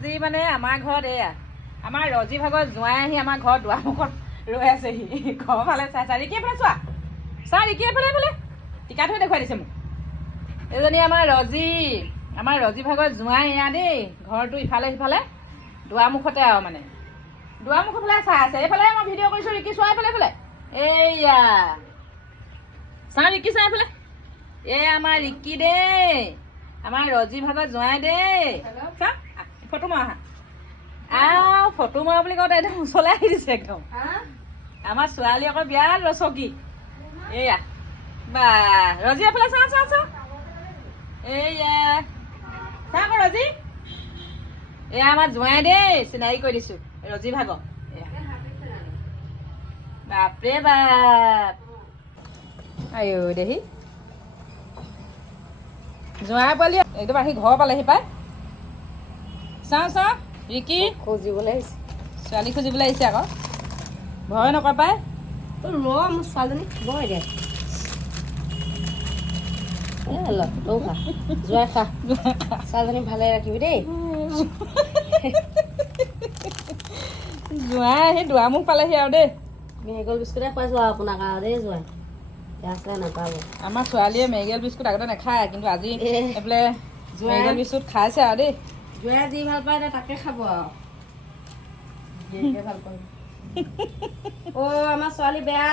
আজি মানে আমাৰ ঘৰত এয়া আমাৰ ৰজি ভাগৰ জোঁৱাই আহি আমাৰ ঘৰত দুৱাৰমুখত ৰৈ আছেহি ঘৰৰ ফালে চাই ৰিকি এফালে চোৱা ৰিকি এফালে টিকা থৈ দেখুৱাই দিছে মোক এইজনী আমাৰ ৰজি ভাগৰ জোঁৱাই এয়া দেই ঘৰটো ইফালে সিফালে দুৱাৰমুখতে আৰু মানে দুৱাৰমুখৰ ফালে চাই আছে এইফালে মই ভিডিঅ' কৰিছোঁ ৰিকি চোৱা এইফালে এইয়া ৰিকি চা এইফালে আমাৰ ৰিকি দেই আমাৰ ৰজি ভাগৰ জোঁৱাই দেই চা ফটো মাৰা ফটো মাৰা বুলি কওঁতে একদম ওচৰলৈ আহি দিছে একদম আমাৰ ছোৱালী আকৌ বিৰাট ৰচকী এয়া বা ৰজি এফালে চা এইয়া চা আকৌ ৰজি এয়া আমাৰ জোঁৱাই দেই চিনাকি কৰি দিছো ৰজি ভাগৰ বাপৰে বাপ আইঅ দেহি জোঁৱাই পোৱালি একদম আহি ঘৰ পালেহি পাই চা ৰিকি খুজিবলৈ আহিছে ছোৱালী খুজিবলৈ আহিছে আকৌ ভয় নকৰে পাই মোৰ ছোৱালীজনী বৰ দে তৌ খা জোঁৱাই খা ছোৱালীজনী ভালে ৰাখিবি দেই জোঁৱাই আহি দুৱাৰমুখ পালেহি আৰু দেই মেৰিগল বিস্কুটে খুৱাইছো আৰু আপোনাক আৰু দেই জোঁৱাই আছে নাপাব আমাৰ ছোৱালীয়ে মেৰিগল বিস্কুট আগতে নাখায় কিন্তু আজি এইফালে মেৰিগল বিস্কুট খাইছে আৰু দেই জোঁৱাই যি ভাল পায় তাকে খাব আৰু ভাল পাব আমাৰ ছোৱালী বেয়া